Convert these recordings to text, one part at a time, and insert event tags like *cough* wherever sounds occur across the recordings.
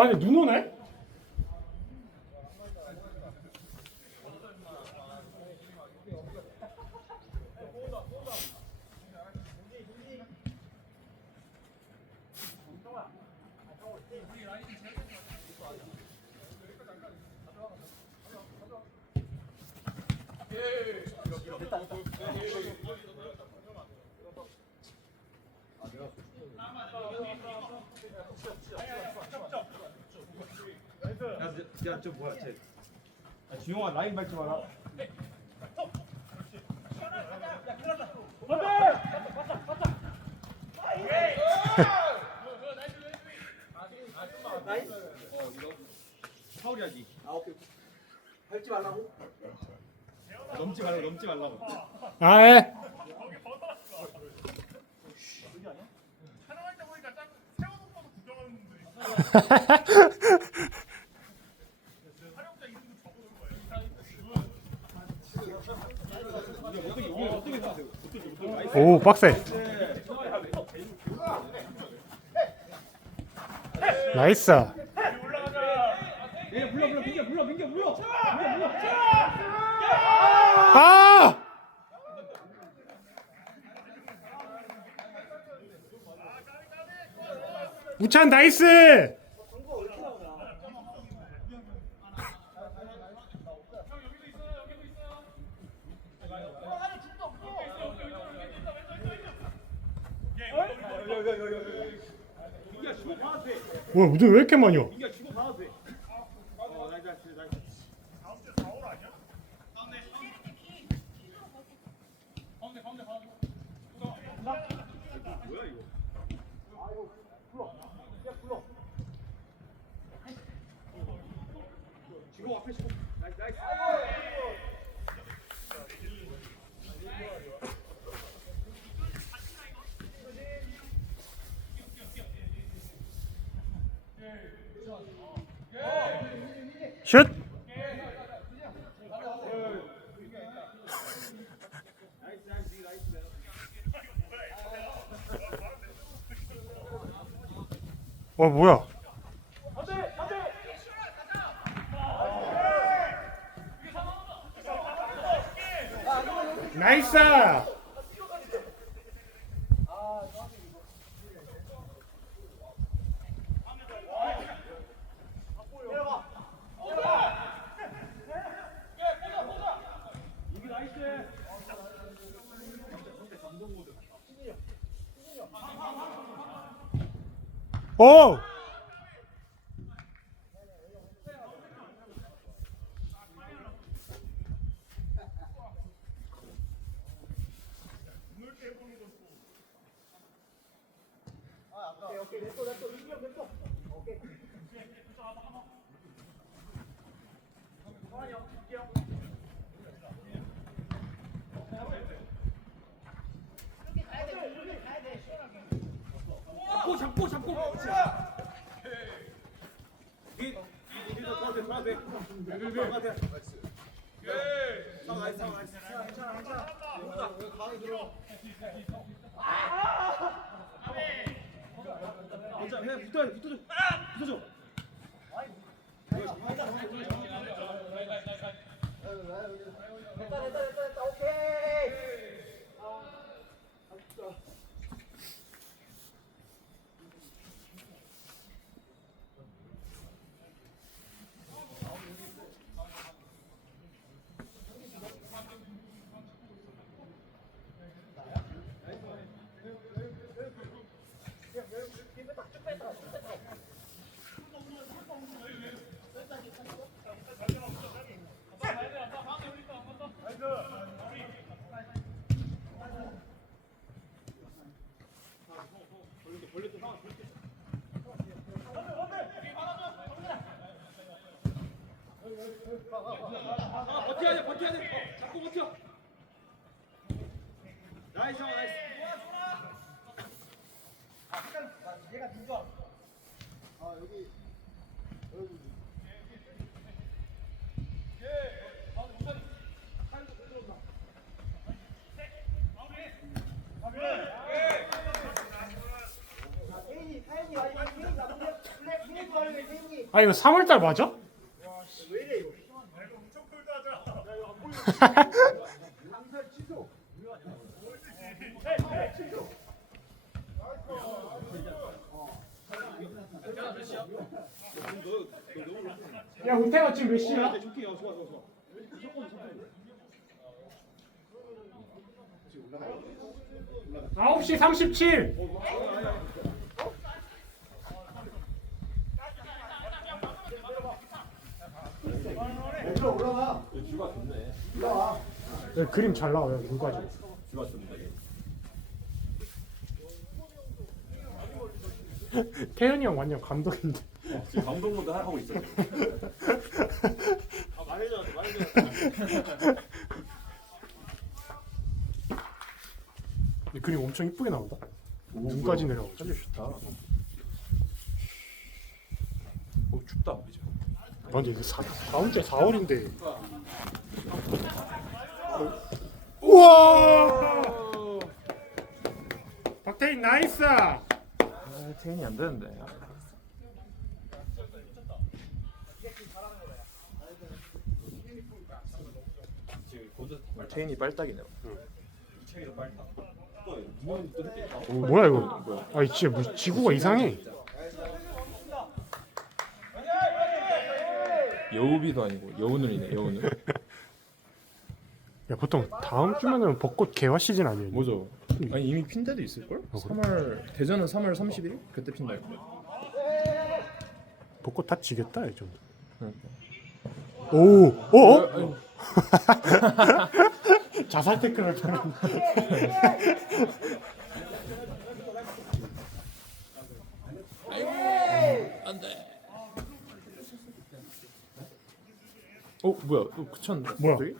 아니 눈 오네? 됐다. 야, 저 뭐야, 쟤. 아, 지용아, 라인 밟지 마라. 파울이야지. 아, 오케이. 밟지 말라고? 넘지 말라고, 넘지 말라고. 아, 예. 하하하하 *laughs* 오 빡세. 나이스. 아! 우찬 나이스! 뭐야 우리 왜 이렇게 많이 와? 어 뭐야? Ou 붙어 붙어줘 붙어줘 아 이거 3월달 맞아? *laughs* 야 우태가 지금 몇 시야? 좋아. 9시 37 왼쪽 올라가. 올라와. 네, 그림 잘 나와요 눈까지 *laughs* 태현이 형 완전 감독인데 지금 감독 모드 하고 있어. *laughs* 아 말해줘야 말해줘야 근데 그림 엄청 이쁘게 나온다 눈까지 내려오고 좋다. 오 춥다 이제. 아, 근데 이거 사, 다음 주에 4월인데. 우와! 박태인 나이스! 아, 태인이 안 되는데. 태인이 빨딱이네. 오, 뭐야 이거? 아 진짜 뭐 지구가 이상해 여우비도 아니고 여우눈이네 여우눈. 야 보통 다음 주면은 벚꽃 개화 시즌 아니에요? 뭐죠? 아니 이미 핀 데도 있을 걸? 어, 그래? 3월 대전은 3월 30일 그때 핀다. 벚꽃 다 지겠다 이 정도 그러니까. 오! 어? 어? 아유, *laughs* 자살 태클을 당한 *laughs* 어 그쳤는데? 뭐야? 갑자기?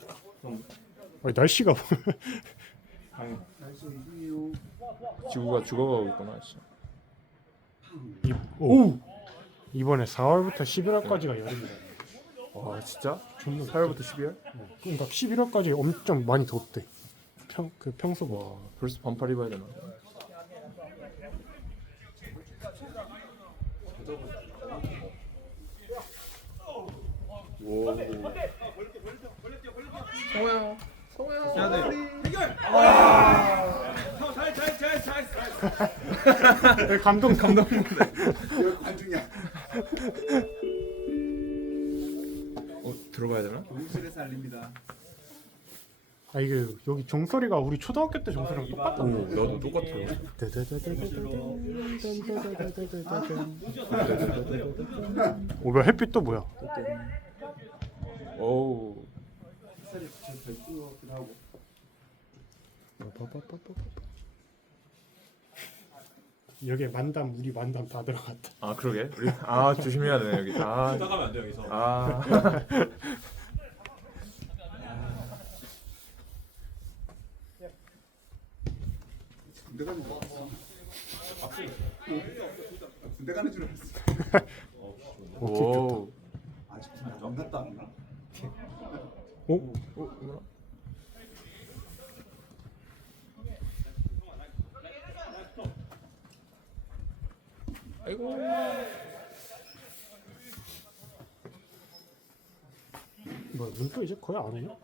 아니 날씨가 *laughs* 지구가 죽어가고 있구나. 이, 오! 이번에 4월부터 11월까지가 여름이다 와 진짜? 존나 4월부터 12월? 그러니까 11월까지 엄청 많이 덥대 평, 그 평소보다 와 벌써 반팔 입어야 되나? 오. 성호야, 성호야. 해결. 잘잘 잘잘 네, 감동 감동 관중이야. 어 들어가야 되나? 공실에서 알립니다. 아 이게 여기 종소리가 우리 초등학교 때 종소리랑 똑같다 오 나도 똑같아요. 오왜 햇빛 또 뭐야 오. 여기에 만담 우리 만담 다 들어갔다 아 그러게. 우리 아 조심해야 되네 여기. 아. 나가면 안 돼 여기서. 아. 군대 가는 줄 알았어. 군대 가는 줄 알았어. 오. 아직 군대 안 갔다 왔나? 오? 어, 뭐야? 아이고. 뭐야 눈도 이제 거의 안 해요?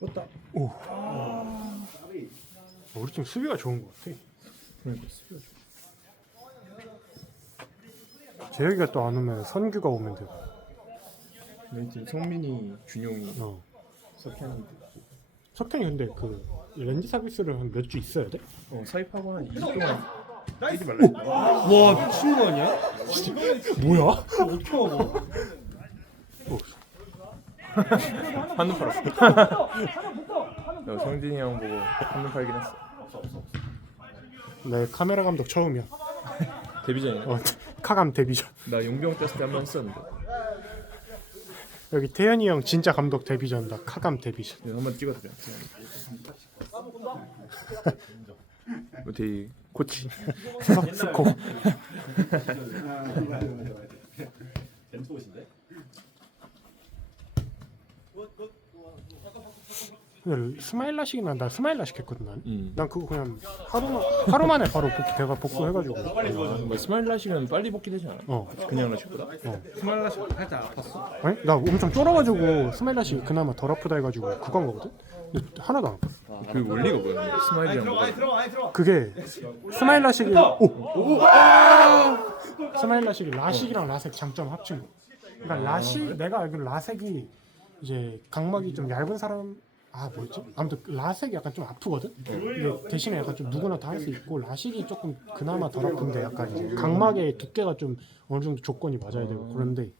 왔다. 오 우리 팀 수비가 좋은 것 같아 그러니까 수비가 좋아. 재혁이가 또 안 오면 선규가 오면 되고 우리 팀 성민이, 준용이, 어. 석현이. 석현이 근데 그 렌즈 서비스를 한 몇 주 있어야 돼? 어 사입하고 한 2주 동안 뛰지 말라 했다. 와 미친 거 아니야? 뭐야? 어떻게 하고? 한눈 팔았어. 야, 성진이 형 보고 한눈 팔긴 했어. 네 카메라 감독 처음이야 데뷔전이네. 어, 카감 데뷔전 나 용병 때 한번 했었는데. 여기 태현이 형 진짜 감독 데뷔전 나 카감 데뷔전 이거 한번 찍어드려. 뭐 되게 코치. *laughs* 스코 *laughs* 근데 스마일라식이나 나 스마일라식 했거든 난. 음. 난 그거 그냥 하루 하루 만에 바로 복귀 배가 복구해가지고. 뭐 스마일 라식은 빨리 복귀 되지 않아? 어. 그냥 라식보다? 스마일라시 살짝 아팠어. 아니 나 엄청 쫄아가지고 스마일라식 그나마 덜 아프다 해가지고 그거 한 거거든. 근데 하나도 안 아파. 그 원리가 뭐야? 스마일이랑 뭐가? 그게 스마일라식이 오! 스마일라식이 라식이랑 라색 장점 합친 거. 그러니까 라식 내가 알기로 라색이 이제 각막이 좀 얇은 사람 아 뭐였지? 아무튼 라색이 약간 좀 아프거든. 근데 대신에 약간 좀 누구나 다 할 수 있고 라식이 조금 그나마 덜 아픈데 약간 이제 각막의 두께가 좀 어느 정도 조건이 맞아야 되고 그런데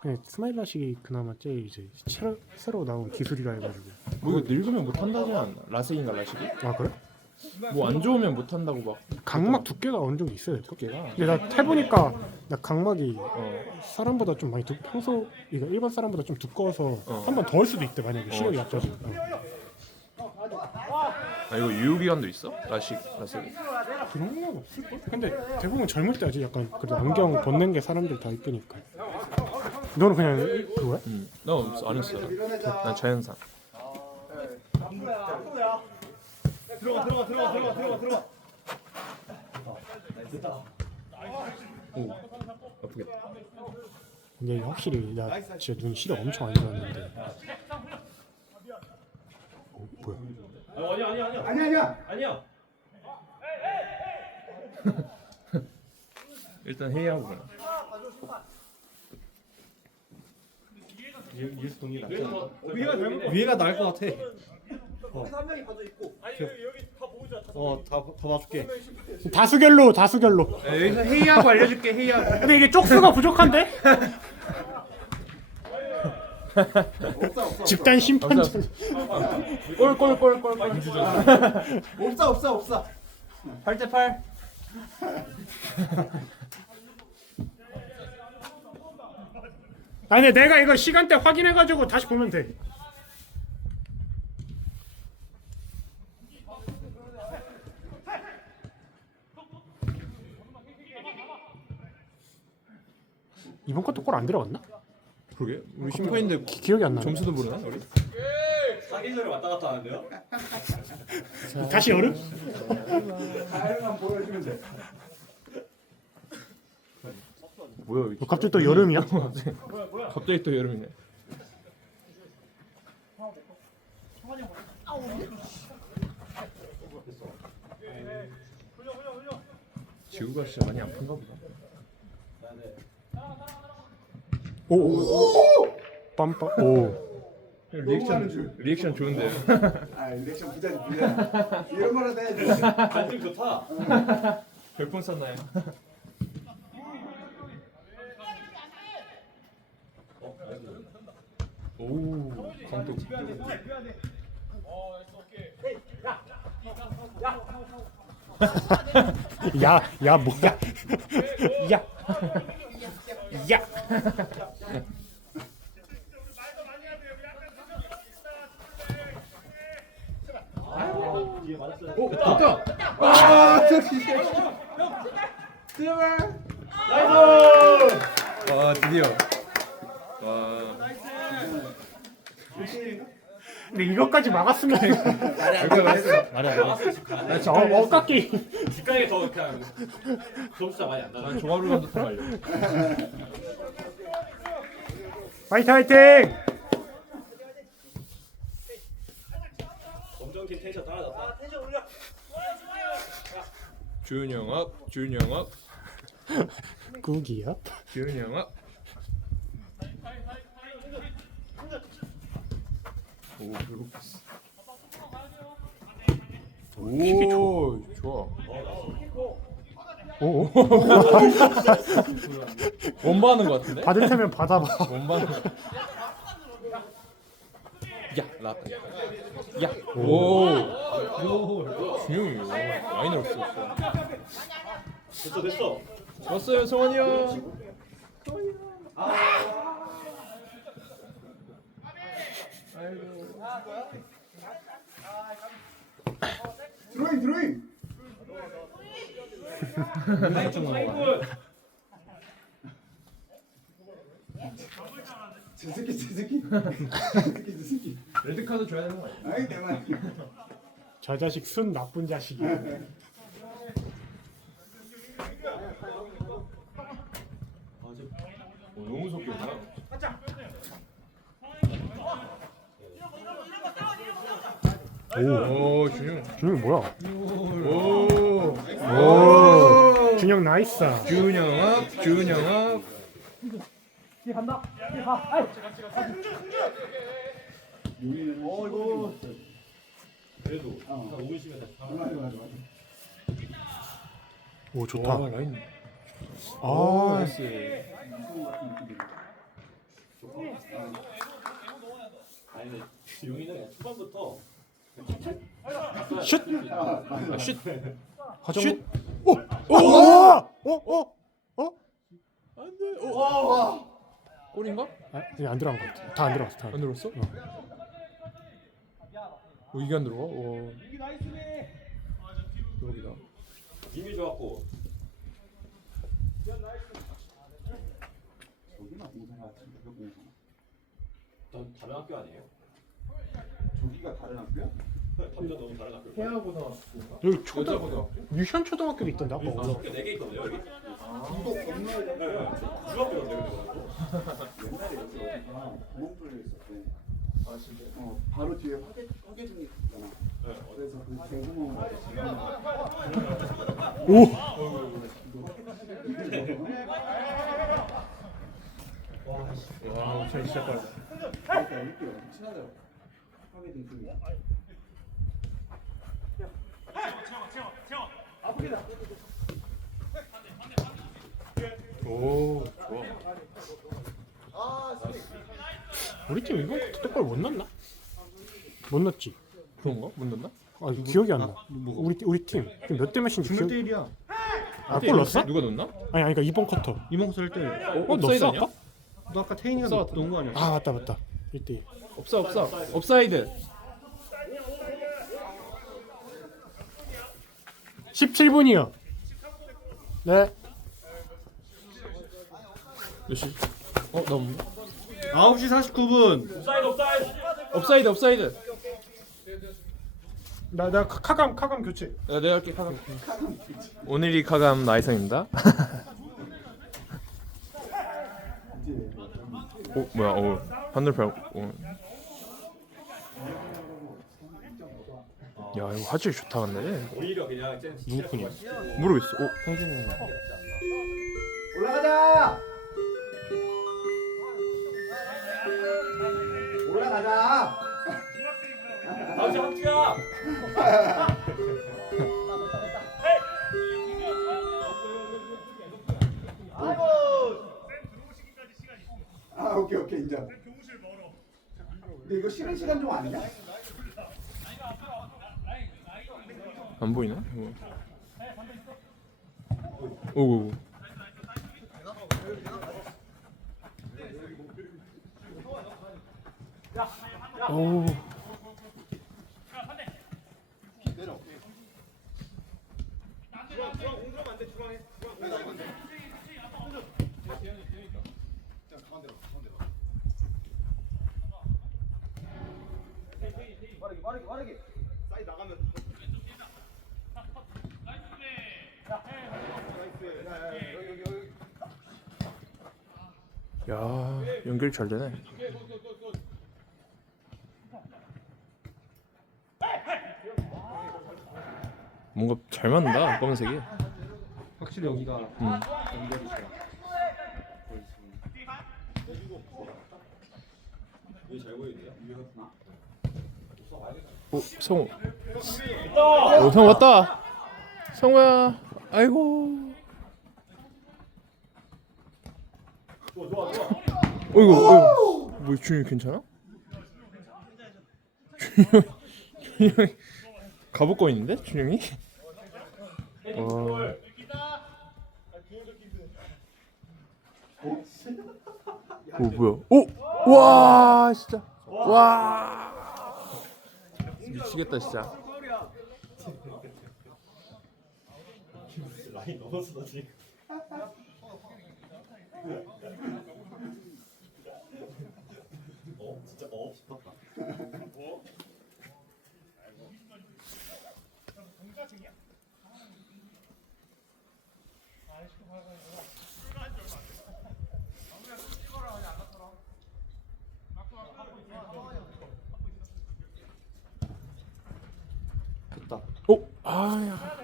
그냥 스마일 라식이 그나마 제일 이제 새로, 새로 나온 기술이라 해가지고 뭐 이거 늙으면 못 한다지 않나? 라식인가 라식이? 아 그래? 뭐 안 좋으면 못 한다고 막 각막 두께가 어느 정도 있어야 될까? 두께가. 근데 나 해보니까 나 각막이 어. 사람보다 좀 많이 두, 평소 이거 일반 사람보다 좀 두꺼워서 어. 한 번 더 할 수도 있대 만약에 시력이 약해지면 어. 아 이거 유효 기간도 있어? 라식 라식. 그런 건 없을 걸? 근데 대부분 젊을 때 아직 약간 그래도 안경 벗는 게 사람들 다 이쁘니까 너는 그냥 이- 그거야? 음. 나 없어 안 했어. 난 자연산. 들어가 들어가 들어가 들어가 들어가 들어가. 오. 아프겠다. 근데 확실히 나 진짜 눈 시력 엄청 안 좋았는데 어, 뭐야 아니야 아니야 아니야 아니야 아니야. 아니야. *laughs* 일단 회의하고 잘못 위에가 나을 것 같아. 한 명이 가져 있고. 어다 다 봐줄게. 다수결로 다수결로 여기서 회의하고 알려줄게 회의하고. 근데 이게 쪽수가 부족한데? 집단 심판 없어. 꼴꼴꼴꼴 없어 없어 없어. 8대 8. 아니 내가 이거 시간대 확인해가지고 다시 보면 돼 이번 것도 골 안 들어갔나? 그러게. 우리 심판인데 기, 기억이 안 나네 점수도 모르나 우리? 사계절에 왔다 갔다 하는데요? *laughs* 다시 여름? 자연만 보여주면 돼. 뭐야 이게? 어, 갑자기 또 여름이야? *laughs* 갑자기 또 여름이네. 지구가 진짜 많이 아픈가 보다. 오, 빰빰 오 리액션 리액션 좋은데. *laughs* 아 리액션 부자지 부자. 이런 거라도 해야지. 반응 좋다. 별풍 쐈나요? 오 감독. 야, 야 뭐야? 야, 야. 와 드디어. 와. 근데 이것까지 막았으면 이렇게 말했어. 말해. 저 어깝게 뒷강에 더 그냥 점수가 많이 안 나가. 난 종합을 감독 할래. 화이팅 화이팅! 검정팀 텐션 떨어졌다. 텐션 올려. 주윤이 형 업, 주윤이 형 업, 구기야? 주윤이 형 업. 오 배고팠어. 오 좋아. 오, *laughs* 원반하는 것 같은데? 받을 테면 받아봐. 원반. 야 나왔다. 야. 오. 준영이 많이 늘었어. 됐어 됐어. 왔어요 성원이 형. 드로잉 드로잉. 파이팅 파이팅. 저 새끼 저 새끼 *laughs* 저 새끼 저 새끼 레드 카드 줘야 되는 거 아니야? 아이 내 말. 저 자식 순 나쁜 자식이야. 오, 너무 속이구나. 오, 오 준영. 준영 뭐야? 오. 오, 준영 나이스. 준영 업. 준영 업. 뒤에 간다. 뒤에 가. 아이. 용이는 어 이거 그래도 한 5분 쉬면 돼. 맞아 맞아 맞아. 오 좋다. 와, 라인. 아, 나이스. 아니 근데 용이는 초반부터 슛, 아. 슛. 슛. 오, 오, 오, 오, 오, 어? 안돼. 오. 골인가? 아, 이게 안 들어간 것 같아. 다 안 들어갔어. 다. 안 들어왔어? 오 이게 안 들어가? 오. 대박이다. 힘이 좋았고 저기나 공사가 같은데 그 공사. 전 다른 학교 아니에요? 저기가 다른 학교야? 담전 너무 다른 학교. 여기 초등. 유현 초등학교도 있던데 아까 올라. 학교 4개 있거든요 여기. 건너야 돼. 네. 중학교인데 근데 옛날에 여기 어디가 구멍 뚫려 있었대. 아 진짜. 어 바로 뒤에 화개 화개중이 있잖아. 네. 그래서 그 개구멍 오, 와 진짜 진짜 빠르다. 그러니까 이렇게 친하더라고. 화개중 중이. 오 좋아. 우리 팀 이번 쿼터 때골 못 넣나? 못 넣었지. 그런가? 못 넣나? 아 기억이 안 나. 우리 우리 팀 지금 몇대 몇인지 기억. 1대1이야. 아, 골 넣었어? 누가 넣나? 아니 아니 그러니까 이번 쿼터. 이몽수 1대1. 어, 옵사이드 넣었어? 아까? 너 아까 태인이가 없어. 넣은 거 아니야? 아 맞다 맞다. 1대 1. 없어 없어. 옵사이드. 17분이요. 네. 몇 시? 어, 나 없네. 9시 49분. 옵사이드 옵사이드. 옵사이드, 옵사이드. 나나 카감 카감 교체. 야, 내가 할게 카감. 오늘이 카감 나이성입니다. 오, 뭐야? 오, 반대편. 오. 야, 이거 화질 좋다 근데. 오히려 그냥 누구 폰이야? 모르겠어. 오, 홍준이. 올라가자. 올라가자. 다시 학주야. 아 오케이 오케이 인정. 근데 이거 쉬는 시간 좀 아니야? 안 보이나? 이거. 오고. 오. 야, 연결 잘 되네. 뭔가 잘 맞는다 검은색이. 확실히 여기가 음. 연결이 좋아. 오, 성우. 오, 성우 왔다. 성우야. 아이고. 어이구, 어이구. 뭐 준이 괜찮아? 준이 준이 가볼 있는데 준영이? 와. 오 뭐야? 오! 와 진짜 와 미치겠다 진짜 라인 넘었어 지금. 됐다. 오, 아야.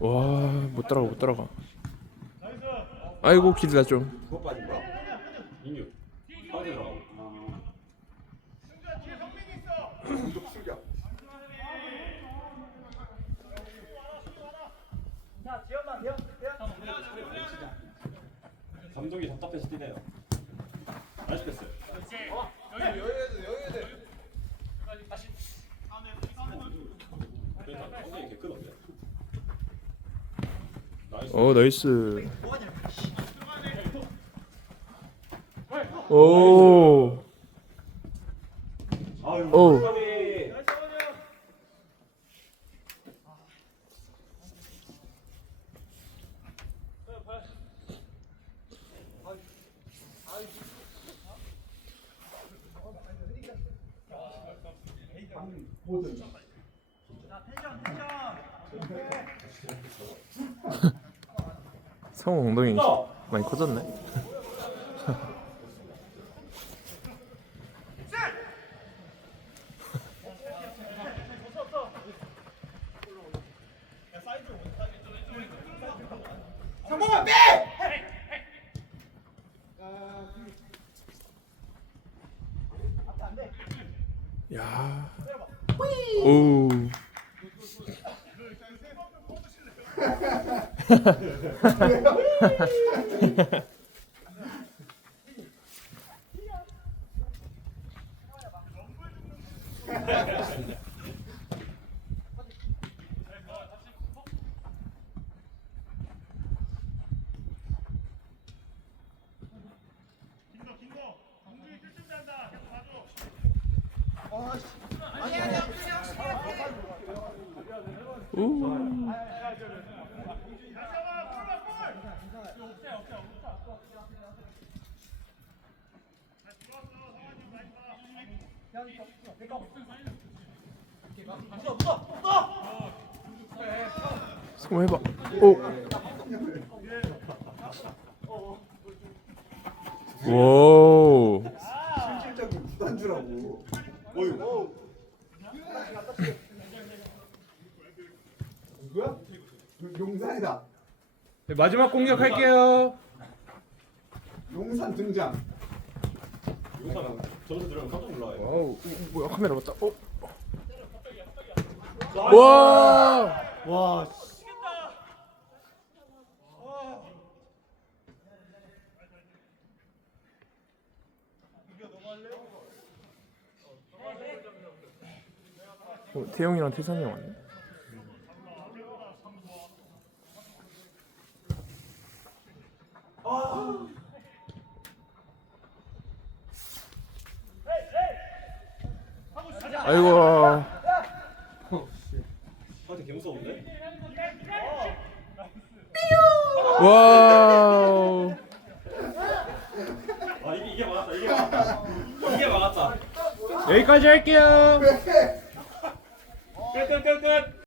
와, 못 따라가, 못 따라가. 아이고 길다 좀. 그거 빠진 거야? 인류. 가운데 들어가고. 공격 출격. 감독이 답답해서 뛰네요. 나이스 패스. 그러니까 감독이 개 끄던데. 나이스. 어 나이스. 오. 아유. 오. 까비. 모든. 성우 엉덩이 많이 커졌네. 상범아 빼! 야. 오. *laughs* 긴거 긴거 공중이 끝좀 난다 계속 봐줘 오. 성우 해봐. 오. 오. 실질적인 구단주라고. 어휴. 누구야? 용산이다. 네, 마지막 공격할게요. 용산 등장. 용산 저기서 들어가면 깜짝 놀라요. 어우, 뭐야 카메라 맞다. 어. 와. 와. 어, 태용이랑 태산이 형 왔네. 아이고. 한테 개 무서운데? 와우. 아 이게 이게 막았다. 이게 막았다. 이게 막았다. 여기까지 할게요. 끝끝끝 끝.